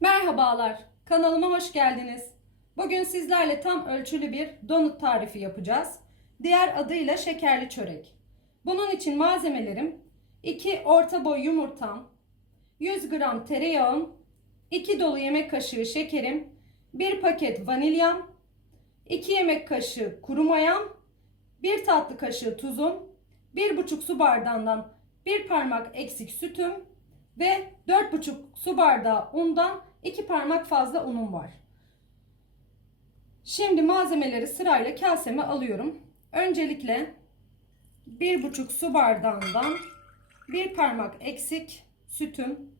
Merhabalar, kanalıma hoş geldiniz. Bugün sizlerle tam ölçülü bir donut tarifi yapacağız. Diğer adıyla şekerli çörek. Bunun için malzemelerim 2 orta boy yumurtam, 100 gram tereyağım, 2 dolu yemek kaşığı şekerim, 1 paket vanilyam, 2 yemek kaşığı kuru mayam, 1 tatlı kaşığı tuzum, 1,5 su bardağından 1 parmak eksik sütüm ve 4,5 su bardağı undan 2 parmak fazla unum var. Şimdi malzemeleri sırayla kaseme alıyorum. Öncelikle 1,5 su bardağından 1 parmak eksik sütüm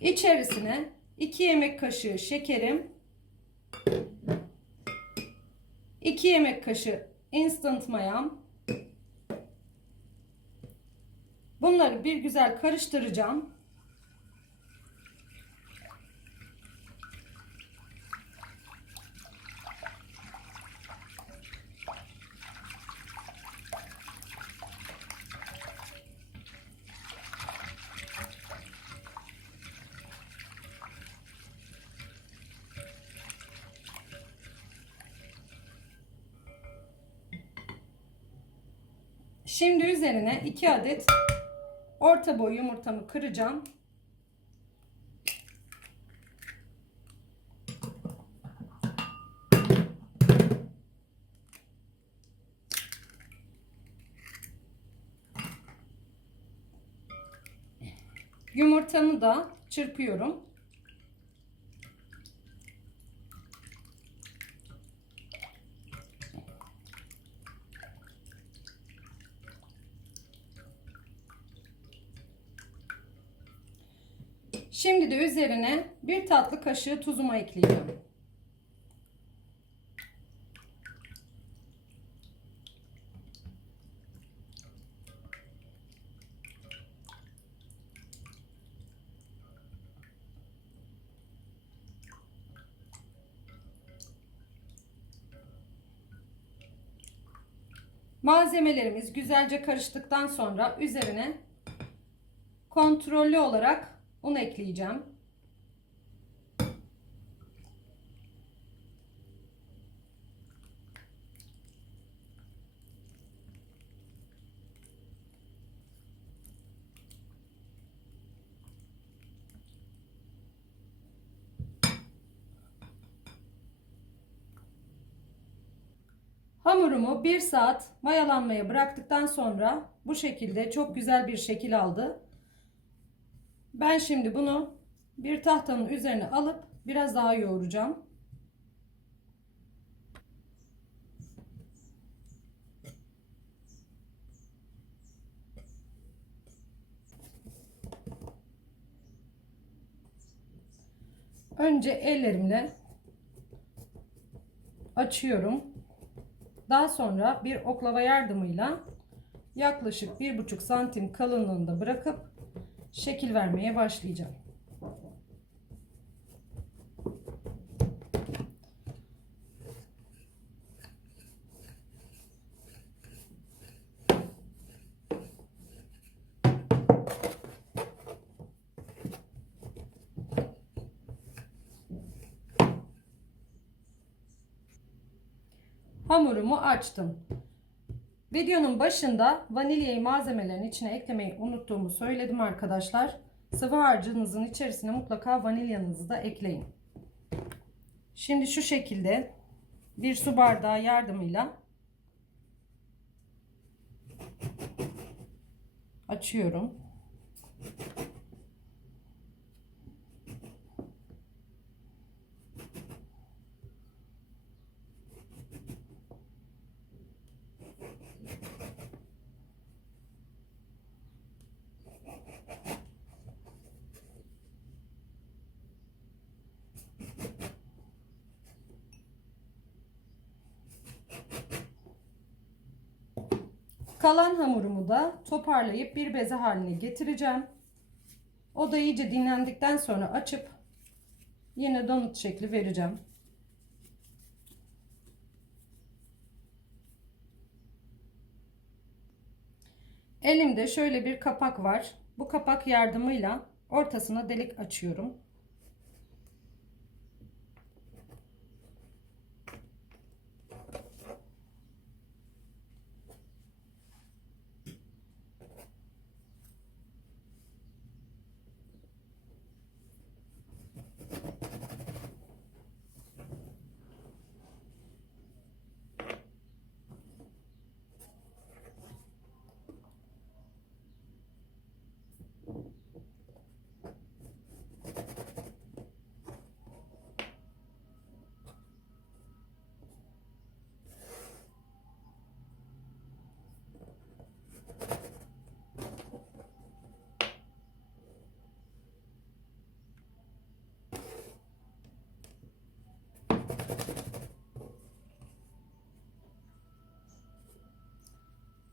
içerisine 2 yemek kaşığı şekerim 2 yemek kaşığı instant mayam Bunları bir güzel karıştıracağım. Şimdi üzerine 2 adet orta boy yumurtamı kıracağım. Yumurtamı da çırpıyorum. Şimdi de üzerine bir tatlı kaşığı tuzumu ekleyeceğim. Malzemelerimiz güzelce karıştıktan sonra üzerine kontrollü olarak un ekleyeceğim. Hamurumu 1 saat mayalanmaya bıraktıktan sonra bu şekilde çok güzel bir şekil aldı. Ben şimdi bunu bir tahtanın üzerine alıp biraz daha yoğuracağım. Önce ellerimle açıyorum. Daha sonra bir oklava yardımıyla yaklaşık bir buçuk santim kalınlığında bırakıp şekil vermeye başlayacağım. Hamurumu açtım. Videonun başında vanilyayı malzemelerin içine eklemeyi unuttuğumu söyledim arkadaşlar. Sıvı harcınızın içerisine mutlaka vanilyanızı da ekleyin. Şimdi şu şekilde bir su bardağı yardımıyla açıyorum. Kalan hamurumu da toparlayıp bir beze haline getireceğim. O da iyice dinlendikten sonra açıp yine donut şekli vereceğim. Elimde şöyle bir kapak var. Bu kapak yardımıyla ortasına delik açıyorum.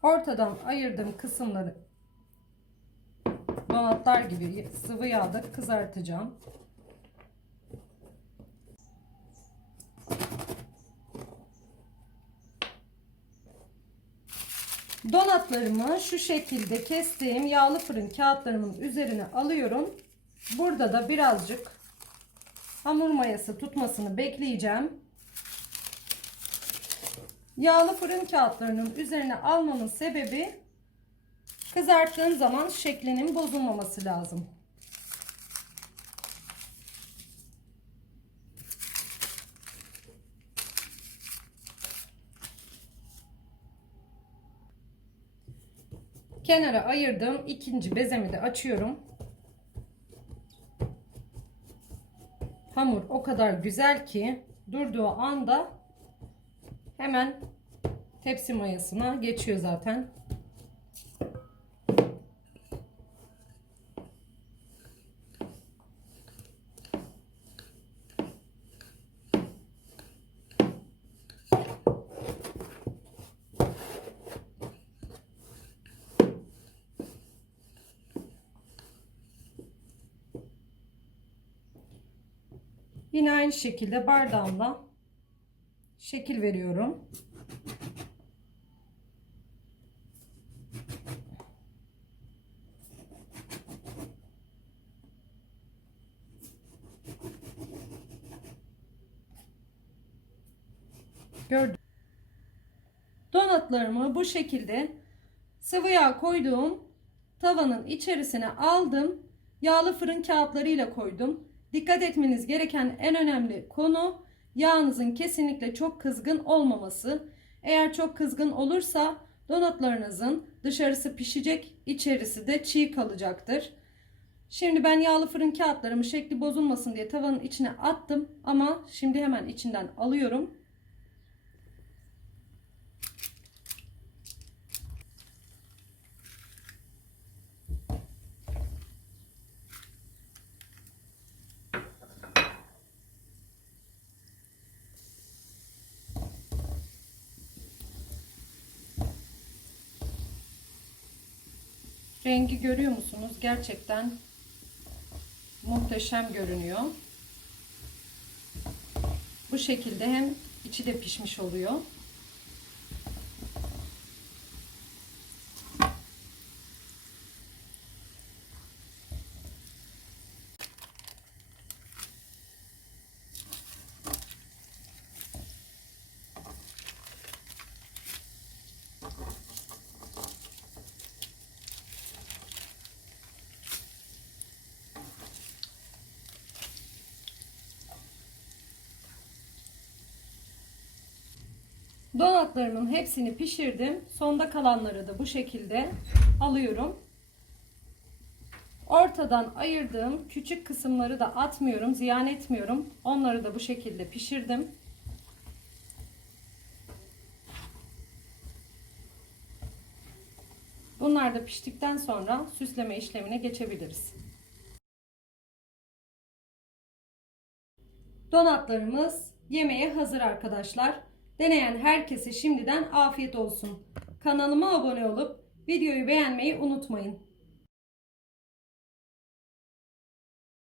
Ortadan ayırdığım kısımları donatlar gibi sıvı yağda kızartacağım. Donatlarımı şu şekilde kestiğim yağlı fırın kağıtlarımın üzerine alıyorum. Burada da birazcık hamur mayası tutmasını bekleyeceğim. Yağlı fırın kağıtlarının üzerine almamın sebebi kızarttığım zaman şeklinin bozulmaması lazım. Kenara ayırdığım ikinci bezemi de açıyorum. Hamur o kadar güzel ki durduğu anda hemen tepsi mayasına geçiyor zaten. Yine aynı şekilde bardağımla şekil veriyorum. Gördüm. Donatlarımı bu şekilde sıvı yağ koyduğum tavanın içerisine aldım. Yağlı fırın kağıtlarıyla koydum. Dikkat etmeniz gereken en önemli konu yağınızın kesinlikle çok kızgın olmaması. Eğer çok kızgın olursa donatlarınızın dışarısı pişecek, içerisi de çiğ kalacaktır. Şimdi ben yağlı fırın kağıtlarımı şekli bozulmasın diye tavanın içine attım ama şimdi hemen içinden alıyorum. Rengi görüyor musunuz? Gerçekten muhteşem görünüyor. Bu şekilde hem içi de pişmiş oluyor. Donatlarımın hepsini pişirdim. Sonda kalanları da bu şekilde alıyorum. Ortadan ayırdığım küçük kısımları da atmıyorum, ziyan etmiyorum. Onları da bu şekilde pişirdim. Bunlar da piştikten sonra süsleme işlemine geçebiliriz. Donatlarımız yemeğe hazır arkadaşlar. Deneyen herkese şimdiden afiyet olsun. Kanalıma abone olup videoyu beğenmeyi unutmayın.